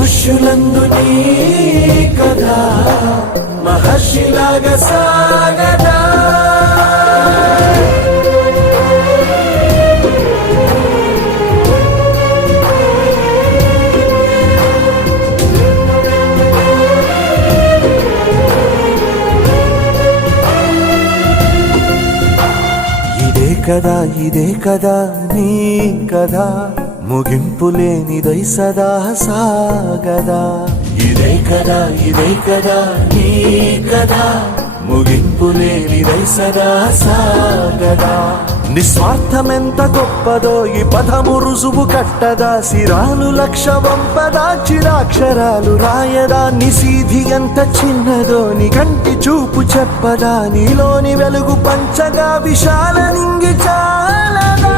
ఋషులందు నీ కదా మహర్షిలాగా సాగదా. ఇదే కదా నీ కదా ముగింపు లేనిదై సదా సాగదా. ఇదే కదా నీ కదా ముగింపు లేనిదై సదా సాగదా. నిస్వార్థమెంత గొప్పదో ఈ పదము రుజువు కట్టదా. సిరాలు లక్ష వంపదా చిరాక్షరాలు రాయదా. నిశీధి ఎంత చిన్నదో నీ కంటి చూపు చెప్పదా. నీలోని వెలుగు పంచగా విశాల నింగి చాలదా.